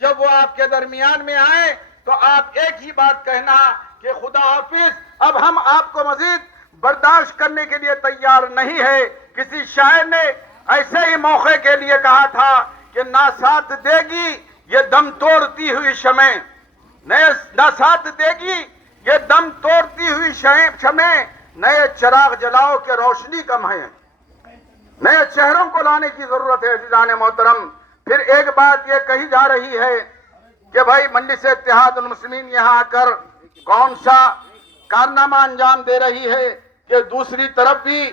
جب وہ آپ کے درمیان میں آئے تو آپ ایک ہی بات کہنا کہ خدا حافظ، اب ہم آپ کو مزید برداشت کرنے کے لیے تیار نہیں ہے۔ کسی شاعر نے ایسے ہی موقع کے لیے کہا تھا کہ نہ ساتھ دے گی یہ دم توڑتی ہوئی شمع، نہ ساتھ دے گی یہ دم توڑتی ہوئی شمع، نئے چراغ جلاؤ کہ روشنی کم ہے، نئے چہروں کو لانے کی ضرورت ہے۔ عزیزان محترم، پھر ایک بات یہ کہی جا رہی ہے کہ بھائی مجلس اتحاد المسلمین یہاں آ کر کون سا کارنامہ انجام دے رہی ہے کہ دوسری طرف بھی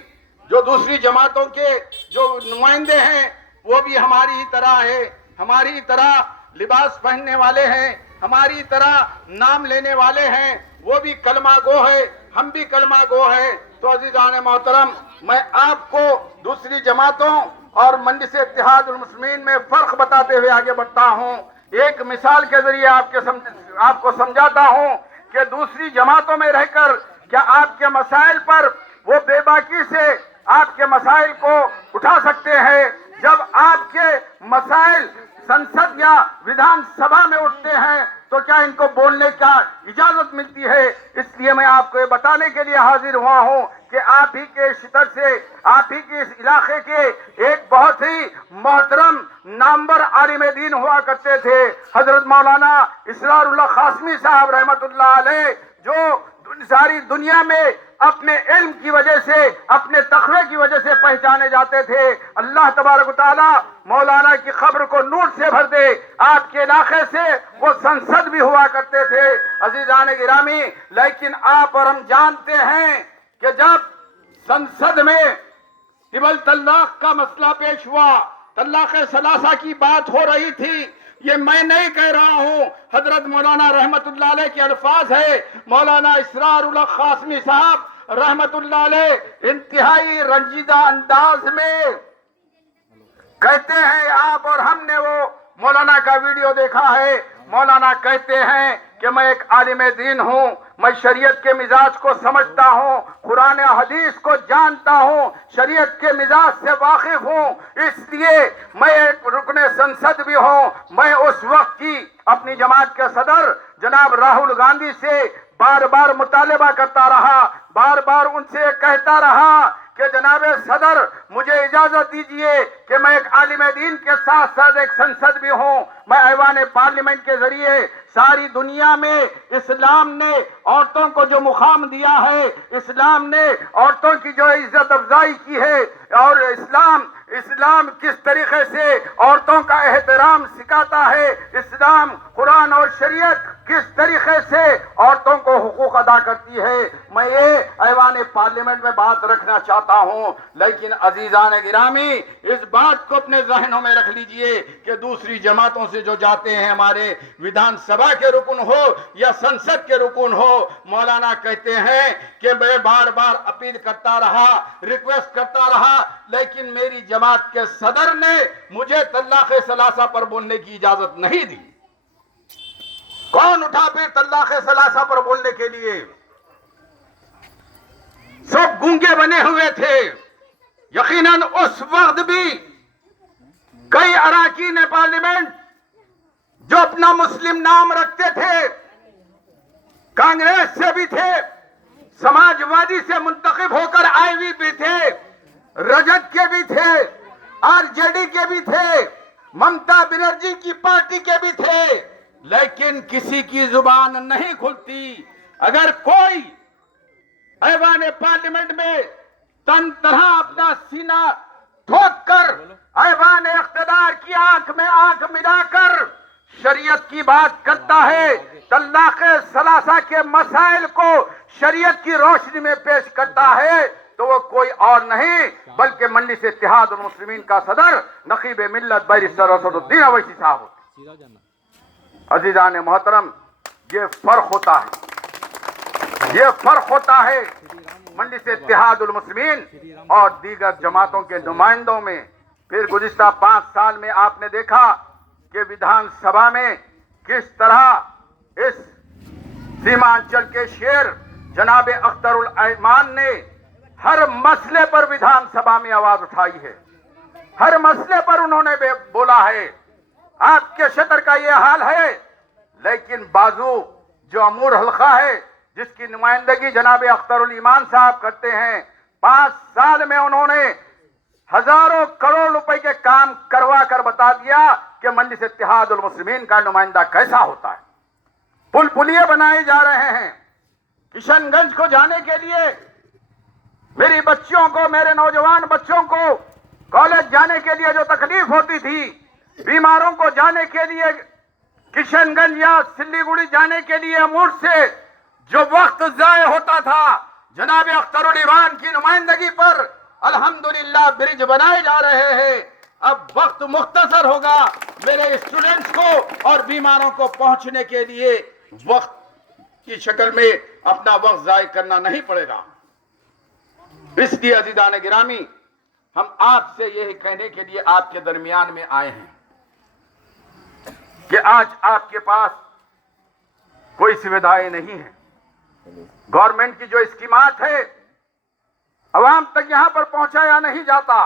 جو دوسری جماعتوں کے جو نمائندے ہیں وہ بھی ہماری ہی طرح ہے، ہماری طرح لباس پہننے والے ہیں، ہماری طرح نام لینے والے ہیں، وہ بھی کلمہ گو ہے، ہم بھی کلمہ گو ہے۔ تو عزیزان محترم، میں آپ کو دوسری جماعتوں اور مجلس اتحاد المسلمین میں فرق بتاتے ہوئے آگے بڑھتا ہوں۔ ایک مثال کے ذریعے آپ کو سمجھاتا ہوں کہ دوسری جماعتوں میں رہ کر کیا آپ کے مسائل پر وہ بے باکی سے آپ کے مسائل کو اٹھا سکتے ہیں؟ جب آپ کے مسائل سنسد یا ودھان سبھا میں اٹھتے ہیں تو کیا ان کو بولنے کا اجازت ملتی ہے؟ اس لیے میں آپ کو یہ بتانے کے لیے حاضر ہوا ہوں کہ آپ ہی کے شطر سے، آپ ہی کے اس علاقے کے ایک بہت ہی محترم نامور عالم دین ہوا کرتے تھے، حضرت مولانا اسرار اللہ قاسمی صاحب رحمت اللہ علیہ، جو ساری دنیا میں اپنے علم کی وجہ سے، اپنے تقوی کی وجہ سے پہچانے جاتے تھے۔ اللہ تبارک و تعالی مولانا کی قبر کو نور سے بھر دے۔ آپ کے علاقے سے وہ سنسد بھی ہوا کرتے تھے۔ عزیزان گرامی، لیکن آپ اور ہم جانتے ہیں کہ جب سنسد میں طبل طلاق کا مسئلہ پیش ہوا، طلاق ثلاثہ کی بات ہو رہی تھی، یہ میں نہیں کہہ رہا ہوں، حضرت مولانا رحمت اللہ علیہ کے الفاظ ہے۔ مولانا اسرار اللہ قاسمی صاحب رحمت اللہ علیہ انتہائی رنجیدہ انداز میں کہتے ہیں، آپ اور ہم نے وہ مولانا کا ویڈیو دیکھا ہے، مولانا کہتے ہیں کہ میں ایک عالم دین ہوں، میں شریعت کے مزاج کو سمجھتا ہوں، قرآن و حدیث کو جانتا ہوں، شریعت کے مزاج سے واقف ہوں، اس لیے میں ایک رکن سنسد بھی ہوں۔ میں اس وقت کی اپنی جماعت کے صدر جناب راہل گاندھی سے بار بار مطالبہ کرتا رہا، بار بار ان سے کہتا رہا کہ جناب صدر مجھے اجازت دیجئے کہ میں ایک عالم دین کے ساتھ ساتھ ایک سنسد بھی ہوں۔ میں ایوان پارلیمنٹ کے ذریعے ساری دنیا میں اسلام نے عورتوں کو جو مقام دیا ہے، اسلام نے عورتوں کی جو عزت افزائی کی ہے، اور اسلام کس طریقے سے عورتوں کا احترام سکھاتا ہے، اسلام قرآن اور شریعت کس طریقے سے عورتوں کو حقوق ادا کرتی ہے، میں یہ ایوان پارلیمنٹ میں بات رکھنا چاہتا ہوں۔ لیکن عزیزان گرامی، اس بات کو اپنے ذہنوں میں رکھ لیجئے کہ دوسری جماعتوں سے جو جاتے ہیں، ہمارے ودھان سبھا کے رکن ہو یا سنسد کے رکن ہو، مولانا کہتے ہیں کہ میں بار بار اپیل کرتا رہا، ریکویسٹ کرتا رہا، لیکن میری جماعت کے صدر نے مجھے طلاق ثلاثہ پر بولنے کی اجازت نہیں دی۔ کون اٹھا پھر طلاق ثلاثہ پر بولنے کے لیے؟ سب گونگے بنے ہوئے تھے۔ یقیناً اس وقت بھی کئی اراکین پارلیمنٹ جو اپنا مسلم نام رکھتے تھے، کانگریس سے بھی تھے، سماجوادی سے منتخب ہو کر آئے ہوئے بھی تھے، رجت کے بھی تھے، آر جے ڈی کے بھی تھے، ممتا بنرجی کی پارٹی کے بھی تھے، لیکن کسی کی زبان نہیں کھلتی۔ اگر کوئی ایوان پارلیمنٹ میں تن طرح اپنا سینہ ٹھوک کر ایوان اقتدار کی آنکھ میں آنکھ ملا کر شریعت کی بات کرتا ہے، طلاق ثلاثہ کے مسائل کو شریعت کی روشنی میں پیش کرتا ہے، تو وہ کوئی اور نہیں بلکہ مجلس اتحاد المسلمین کا صدر نقیب ملت بیرسٹر اسد الدین اویسی صاحب ہوتے۔ عزیزان محترم، یہ فرق ہوتا ہے، یہ فرق ہوتا ہے مجلس اتحاد المسلمین اور دیگر جماعتوں کے نمائندوں میں۔ پھر گزشتہ 5 سال میں آپ نے دیکھا کہ ودھان سبھا میں کس طرح اس سیمانچل کے شیر جناب اختر الایمان نے ہر مسئلے پر ودھان سبھا میں آواز اٹھائی ہے، ہر مسئلے پر انہوں نے بولا ہے۔ آپ کے شطر کا یہ حال ہے، لیکن بازو جو امور حلقہ ہے جس کی نمائندگی جناب اختر الایمان صاحب کرتے ہیں، 5 سال میں انہوں نے ہزاروں کروڑ روپے کے کام کروا کر بتا دیا کہ مجلس اتحاد المسلمین کا نمائندہ کیسا ہوتا ہے۔ پل پلیے بنائے جا رہے ہیں۔ کشن گنج کو جانے کے لیے میری بچیوں کو، میرے نوجوان بچوں کو کالج جانے کے لیے جو تکلیف ہوتی تھی، بیماروں کو جانے کے لیے کشن گنج یا سلی گڑی جانے کے لیے موڑ سے جو وقت ضائع ہوتا تھا، جناب اختر الایمان کی نمائندگی پر الحمدللہ برج بنائے جا رہے ہیں۔ اب وقت مختصر ہوگا، میرے اسٹوڈنٹس کو اور بیماروں کو پہنچنے کے لیے وقت کی شکل میں اپنا وقت ضائع کرنا نہیں پڑے گا۔ اس لیے عزیزان گرامی، ہم آپ سے یہی کہنے کے لیے آپ کے درمیان میں آئے ہیں کہ آج آپ کے پاس کوئی سویدھائیں نہیں ہیں۔ گورنمنٹ کی جو اسکیمات ہے عوام تک یہاں پر پہنچایا نہیں جاتا۔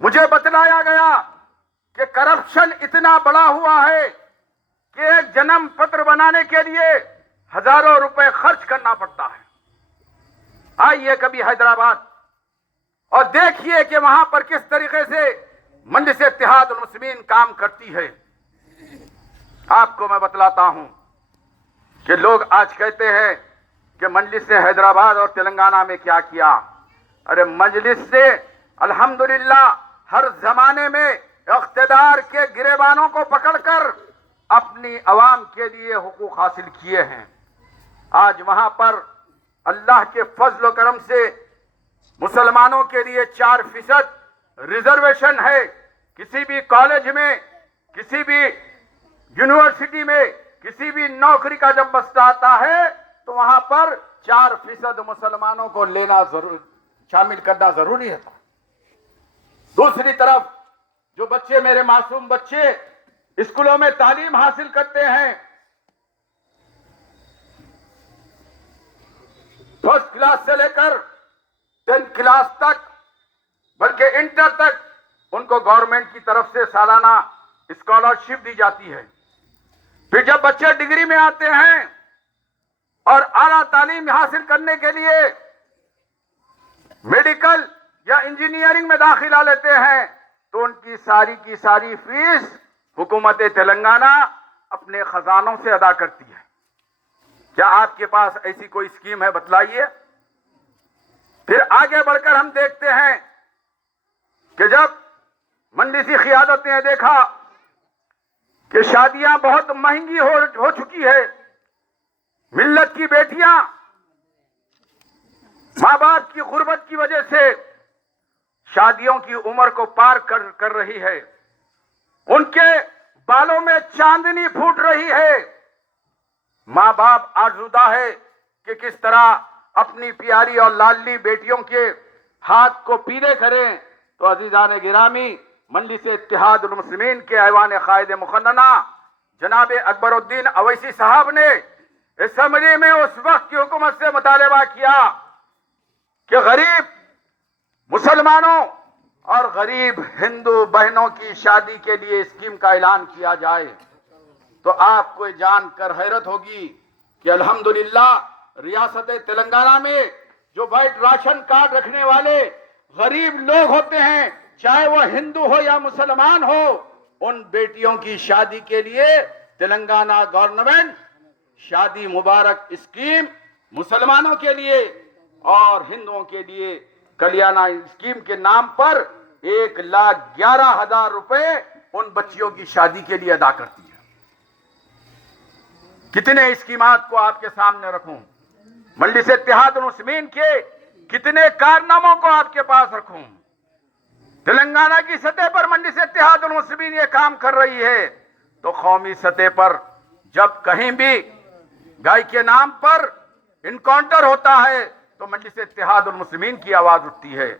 مجھے بتلایا گیا کہ کرپشن اتنا بڑا ہوا ہے کہ ایک جنم پتر بنانے کے لیے ہزاروں روپے خرچ کرنا پڑتا ہے۔ آئیے کبھی حیدرآباد اور دیکھیے کہ وہاں پر کس طریقے سے مجلس اتحاد المسلمین کام کرتی ہے۔ آپ کو میں بتلاتا ہوں کہ لوگ آج کہتے ہیں کہ مجلس نے حیدرآباد اور تلنگانہ میں کیا کیا۔ ارے مجلس سے الحمدللہ ہر زمانے میں اقتدار کے گریبانوں کو پکڑ کر اپنی عوام کے لیے حقوق حاصل کیے ہیں۔ آج وہاں پر اللہ کے فضل و کرم سے مسلمانوں کے لیے 4% ریزرویشن ہے۔ کسی بھی کالج میں، کسی بھی یونیورسٹی میں، کسی بھی نوکری کا جب مسئلہ آتا ہے تو وہاں پر 4% مسلمانوں کو لینا شامل کرنا ضروری ہے۔ دوسری طرف جو بچے، میرے معصوم بچے اسکولوں میں تعلیم حاصل کرتے ہیں، فرسٹ کلاس سے لے کر 10th کلاس تک، بلکہ انٹر تک، ان کو گورنمنٹ کی طرف سے سالانہ اسکالرشپ دی جاتی ہے۔ پھر جب بچے ڈگری میں آتے ہیں اور اعلیٰ تعلیم حاصل کرنے کے لیے میڈیکل یا انجینئرنگ میں داخلہ لیتے ہیں تو ان کی ساری فیس حکومت تلنگانہ اپنے خزانوں سے ادا کرتی ہے۔ کیا آپ کے پاس ایسی کوئی اسکیم ہے؟ بتلائیے۔ پھر آگے بڑھ کر ہم دیکھتے ہیں کہ جب مجلسی قیادت نے دیکھا کہ شادیاں بہت مہنگی ہو چکی ہے، ملت کی بیٹیاں ماں باپ کی غربت کی وجہ سے شادیوں کی عمر کو پار کر رہی ہے، ان کے بالوں میں چاندنی پھوٹ رہی ہے، ماں باپ آرزودہ ہے کہ کس طرح اپنی پیاری اور لاڈلی بیٹیوں کے ہاتھ کو پیلے کریں، تو عزیزان گرامی، مجلس اتحاد المسلمین کے ایوان قائد مقننہ جناب اکبر الدین اویسی صاحب نے اسمبلی میں اس وقت کی حکومت سے مطالبہ کیا کہ غریب مسلمانوں اور غریب ہندو بہنوں کی شادی کے لیے اسکیم کا اعلان کیا جائے۔ تو آپ کو جان کر حیرت ہوگی کہ الحمدللہ ریاست تلنگانہ میں جو وائٹ راشن کارڈ رکھنے والے غریب لوگ ہوتے ہیں، چاہے وہ ہندو ہو یا مسلمان ہو، ان بیٹیوں کی شادی کے لیے تلنگانہ گورنمنٹ شادی مبارک اسکیم مسلمانوں کے لیے اور ہندوؤں کے لیے کلیانہ اسکیم کے نام پر 1,11,000 روپے ان بچیوں کی شادی کے لیے ادا کرتی ہے۔ کتنے اسکیمات کو آپ کے سامنے رکھوں، مجلس اتحاد المسلمین کے کتنے کارناموں کو آپ کے پاس رکھوں۔ تلنگانہ کی سطح پر مجلس اتحاد المسلمین یہ کام کر رہی ہے تو قومی سطح پر جب کہیں بھی گائے کے نام پر انکاؤنٹر ہوتا ہے تو مجلس اتحاد المسلمین کی آواز اٹھتی ہے،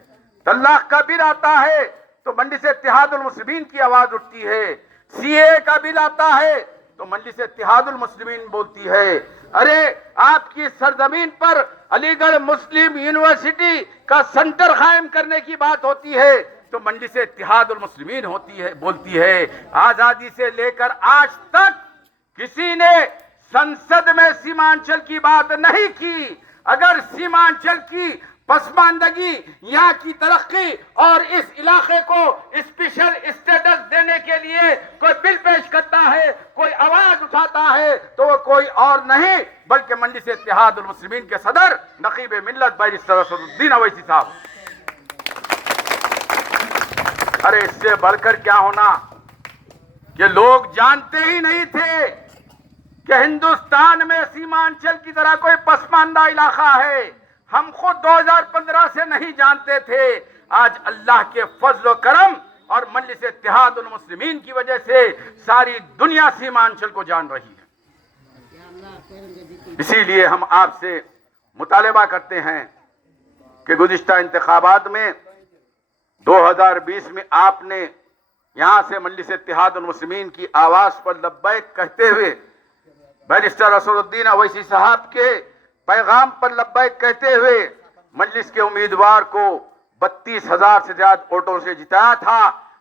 طلاق کا بل آتا ہے تو مجلس اتحاد المسلمین کی آواز اٹھتی ہے، CAA کا بل آتا ہے تو مجلس اتحاد المسلمین بولتی ہے۔ ارے آپ کی سرزمین پر علی گڑھ مسلم یونیورسٹی کا سنٹر قائم کرنے کی بات ہوتی ہے، تو مجلس اتحاد المسلمین بولتی ہے آزادی سے لے کر آج تک کسی نے سنسد میں سیمانچل کی بات نہیں کی. اگر سیمانچل کی پسماندگی، یہاں کی ترقی اور اس علاقے کو اسپیشل اسٹیٹس دینے کے لیے کوئی بل پیش کرتا ہے، کوئی آواز اٹھاتا ہے، تو وہ کوئی اور نہیں بلکہ مجلس اتحاد المسلمین کے صدر نقیب ملت بیرسٹر اسد الدین اویسی صاحب. ارے اس سے بڑھ کر کیا ہونا کہ لوگ جانتے ہی نہیں تھے کہ ہندوستان میں سیمانچل کی طرح کوئی پسماندہ علاقہ ہے. ہم خود 2015 سے نہیں جانتے تھے. آج اللہ کے فضل و کرم اور مجلس اتحاد المسلمین کی وجہ سے ساری دنیا سیمانچل کو جان رہی ہے. اسی لیے ہم آپ سے مطالبہ کرتے ہیں کہ گزشتہ انتخابات میں 2020 میں آپ نے یہاں سے مجلس اتحاد المسلمین کی آواز پر لبیک کہتے ہوئے بیرسٹر اسد الدین اویسی صاحب کے پیغام پر لبیک کہتے ہوئے مجلس کے امیدوار کو 32,000 سے زیادہ ووٹوں سے جتایا تھا.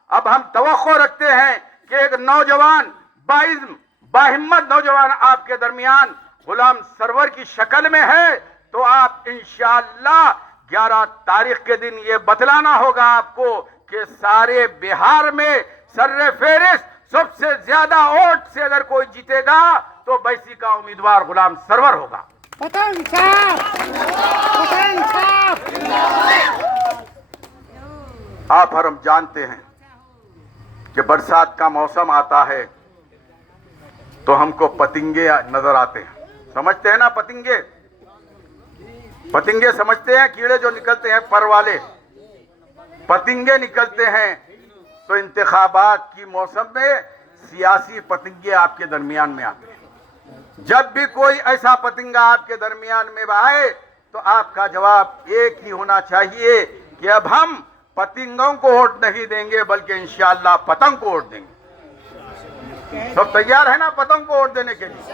اب ہم توقع رکھتے ہیں کہ ایک نوجوان باعزم باہمت نوجوان آپ کے درمیان غلام سرور کی شکل میں ہے تو آپ انشاءاللہ 11 تاریخ کے دن یہ بتلانا ہوگا آپ کو کہ سارے بہار میں سر فہرست سب سے زیادہ ووٹ سے اگر کوئی جیتے گا تو بیسی کا امیدوار غلام سرور ہوگا. پتنگ صاحب، پتنگ صاحب. آپ ہم جانتے ہیں کہ برسات کا موسم آتا ہے تو ہم کو پتنگے نظر آتے ہیں. سمجھتے ہیں نا پتنگے؟ پتنگے سمجھتے ہیں کیڑے جو نکلتے ہیں پر والے پتنگے نکلتے ہیں. تو انتخابات کی موسم میں سیاسی پتنگے آپ کے درمیان میں آتے ہیں. جب بھی کوئی ایسا پتنگا آپ کے درمیان میں آئے تو آپ کا جواب ایک ہی ہونا چاہیے کہ اب ہم پتنگوں کو ووٹ نہیں دیں گے بلکہ انشاءاللہ پتنگ کو ووٹ دیں گے. سب تیار ہے نا پتنگ کو ووٹ دینے کے لیے؟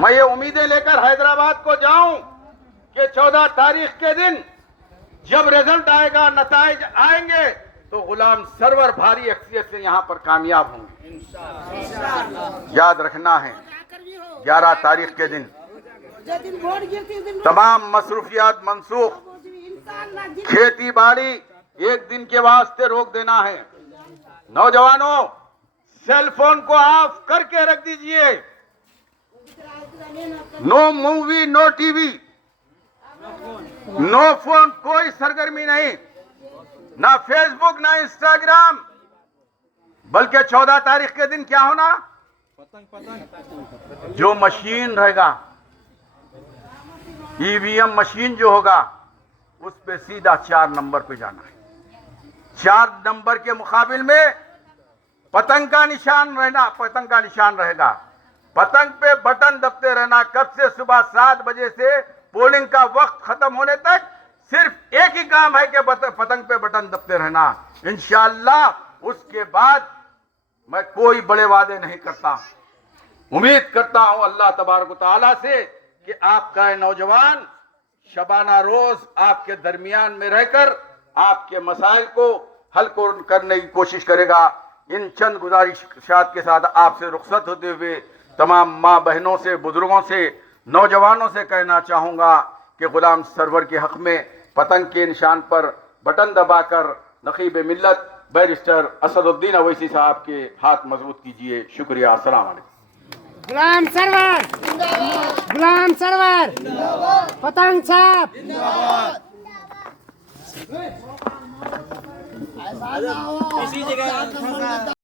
میں یہ امیدیں لے کر حیدرآباد کو جاؤں کہ 14 تاریخ کے دن جب رزلٹ آئے گا، نتائج آئیں گے تو غلام سرور بھاری اکثریت سے یہاں پر کامیاب ہوں گے. یاد رکھنا ہے 11 تاریخ کے دن تمام مصروفیات منسوخ، کھیتی باڑی ایک دن کے واسطے روک دینا ہے. نوجوانوں سیل فون کو آف کر کے رکھ دیجئے. نو مووی، نو ٹی وی، نو فون، کوئی سرگرمی نہیں، نہ فیس بک، نہ انسٹاگرام. بلکہ 14 تاریخ کے دن کیا ہونا؟ جو مشین رہے گا، ای وی ایم مشین جو ہوگا اس پہ سیدھا 4 نمبر پہ جانا ہے. 4 نمبر کے مقابل میں پتنگ کا نشان رہے گا. پتنگ پہ بٹن دبتے رہنا. کب سے؟ صبح 7 بجے سے پولنگ کا وقت ختم ہونے تک صرف ایک ہی کام ہے کہ پتنگ پہ بٹن دبتے رہنا. انشاءاللہ اس کے بعد میں کوئی بڑے وعدے نہیں کرتا. امید کرتا ہوں اللہ تبارک و تعالیٰ سے کہ آپ کا نوجوان شبانہ روز آپ کے درمیان میں رہ کر آپ کے مسائل کو حل کرنے کی کوشش کرے گا. ان چند گزارشات کے ساتھ آپ سے رخصت ہوتے ہوئے تمام ماں بہنوں سے، بزرگوں سے، نوجوانوں سے کہنا چاہوں گا کہ غلام سرور کے حق میں پتنگ کے نشان پر بٹن دبا کر نقیب ملت بیرسٹر اسد الدین اویسی صاحب کے ہاتھ مضبوط کیجئے. شکریہ. السلام علیکم. غلام سرور، غلام سرور، پتنگ صاحب.